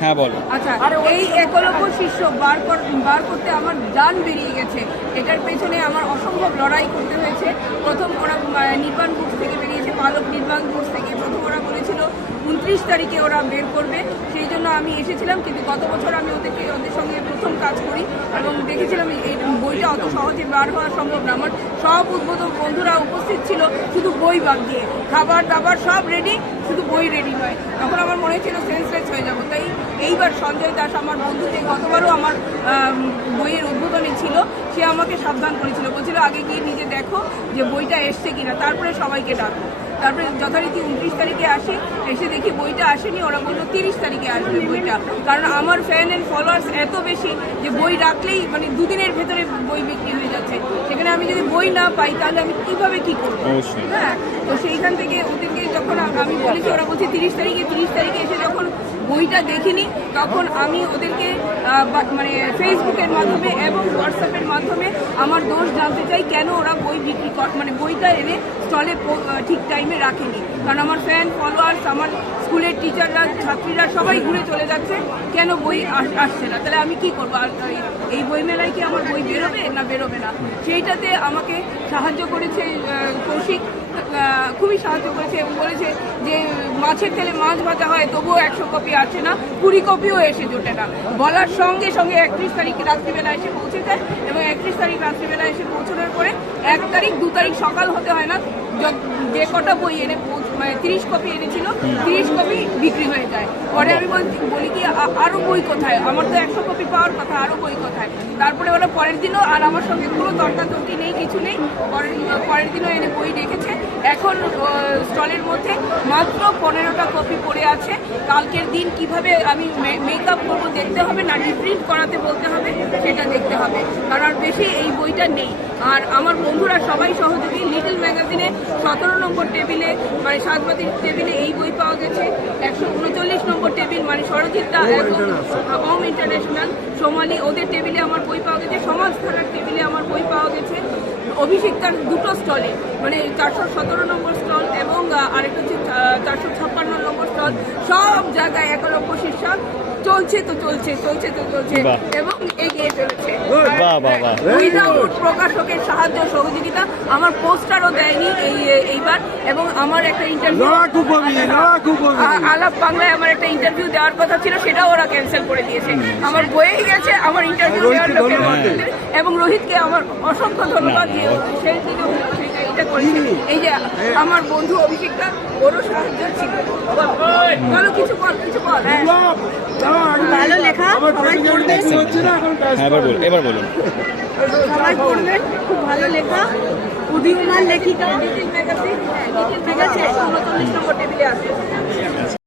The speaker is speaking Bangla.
হ্যাঁ বলো। আচ্ছা, এই একলব্য শিষ্য বার করতে আমার জান বেরিয়ে গেছে। এটার পেছনে আমার অসম্ভব লড়াই করতে হয়েছে। প্রথম ওরা নির্বাণ বুকস থেকে বেরিয়েছে, পালক নির্বাণ বুকস থেকে। প্রথম ওরা বলেছিল 29 তারিখে ওরা বের করবে, সেই জন্য আমি এসেছিলাম। কিন্তু গত বছর আমি ওদের সঙ্গে প্রথম কাজ করি এবং দেখেছিলাম এই বইটা অত সহজে বার হওয়া সম্ভব না। আমার সব উদ্বোধক বন্ধুরা উপস্থিত ছিল, শুধু বই বাদ দিয়ে। খাবার দাবার সব রেডি, শুধু বই রেডি নয়। তখন আমার মনে হচ্ছিল সেন্সলেস হয়ে যাবো। তাই এইবার সঞ্জয় দাস আমার বন্ধু, যে গতবারও আমার বইয়ের উদ্বোধনী ছিল, সে আমাকে সাবধান করেছিল, বলছিল আগে গিয়ে নিজে দেখো যে বইটা এসছে কিনা, তারপরে সবাইকে ডাকো। তারপরে যথারীতি 29 তারিখে আসি, এসে দেখি বইটা আসেনি। ওরা বললো 30 তারিখে আসবে বইটা, কারণ আমার ফ্যান অ্যান্ড ফলোয়ার্স এত বেশি যে বই রাখলেই মানে দুদিনের ভেতরে বই বিক্রি হয়ে যাচ্ছে। সেখানে আমি যদি বই না পাই তাহলে আমি কিভাবে কি করবো? হ্যাঁ, তো সেইখান থেকে ওদেরকে যখন আমি বলেছি, ওরা বলছে 30 তারিখে এসে যখন বইটা দেখিনি, তখন আমি ওদেরকে মানে ফেসবুকের মাধ্যমে এবং হোয়াটসঅ্যাপের মাধ্যমে আমার দোষ জানতে চাই, কেন ওরা বই বিক্রি মানে বইটা এনে স্টলে ঠিক টাইমে রাখেনি। কারণ আমার ফ্যান ফলোয়ার্স, আমার স্কুলের টিচাররা, ছাত্রীরা সবাই ঘুরে চলে যাচ্ছে, কেন বই আসছে না? তাহলে আমি কি করবো? এই বই মেলায় কি আমার বই বেরোবে না বেরোবে না? সেইটাতে আমাকে সাহায্য করেছে কৌশিক, খুবই সাহায্য করেছে এবং বলেছে যে মাছের তেলে মাছ ভাজা হয়, তবুও 100 কপি আসে না, 20 কপিও এসে জোটে না। বলার সঙ্গে সঙ্গে 31 তারিখে রাত্রিবেলা এসে পৌঁছে যায় এবং 31 তারিখ রাত্রিবেলা এসে পৌঁছানোর পরে 1 তারিখ 2 তারিখ সকাল হতে হয় না, যে কটা বই এনে মানে 30 কপি এনেছিল 30 কপি বিক্রি হয়ে যায়। পরে আমি বলি কি আরো বই কোথায়? আমার তো 100 কপি পাওয়ার কথা, আরো বই কোথায়? তারপরে ওরা পরের দিনও, আর আমার সঙ্গে কোনো তর্কাতর্কি নেই, কিছু নেই, পরের দিনও এনে বই রেখেছে। এখন স্টলের মধ্যে মাত্র 15টা কপি পড়ে আছে। কালকের দিন কিভাবে আমি মেকআপ করবো দেখতে হবে, না রিপ্রিন্ট করাতে বলতে হবে সেটা দেখতে হবে, কারণ আর বেশি এই বইটা নেই। আর আমার বন্ধুরা সবাই সহযোগী। লিটল ম্যাগাজিনে 17 নম্বর টেবিলে মানে সাতবাতির টেবিলে এই বই পাওয়া গেছে। 139 নম্বর টেবিল মানে সরজিৎদা ওম ইন্টারন্যাশনাল সোমালি, ওদের টেবিলে আমার বই পাওয়া গেছে। সমাজধারার টেবিলে আমার বই পাওয়া গেছে। অভিষিক্তার দুটো স্টলে মানে 417 নম্বর স্টল এবং আরেকটা হচ্ছে 456 নম্বর স্টল, সব জায়গায় একলব্য শীর্ষক চলছে এবং এগিয়ে চলেছে। উইদাউট প্রকাশকের সাহায্য সহযোগিতা, আমার পোস্টারও দেয়নি এইবার। এবং আমার একটা ইন্টারভিউ আলাপ বাংলায় আমার একটা ইন্টারভিউ দেওয়ার কথা ছিল, সেটাও ওরা ক্যান্সেল করে দিয়েছে। আমার বইয়েই গেছে আমার ইন্টারভিউ দেওয়ার লোকের মধ্যে। এবং রোহিতকে আমার অসংখ্য ধন্যবাদ দিয়ে সেই দিকে এটা করেছে। এই যে আমার বন্ধু অভিষেকটা, ওরও সাহায্য ছিল। বলো, কিছু বল। ভালো লেখা, সবাই পড়বে। এবার বলুন। সবাই পড়বেন, খুব ভালো লেখা, উদীয়মান লেখিকা, লিটল ম্যাগাজিন।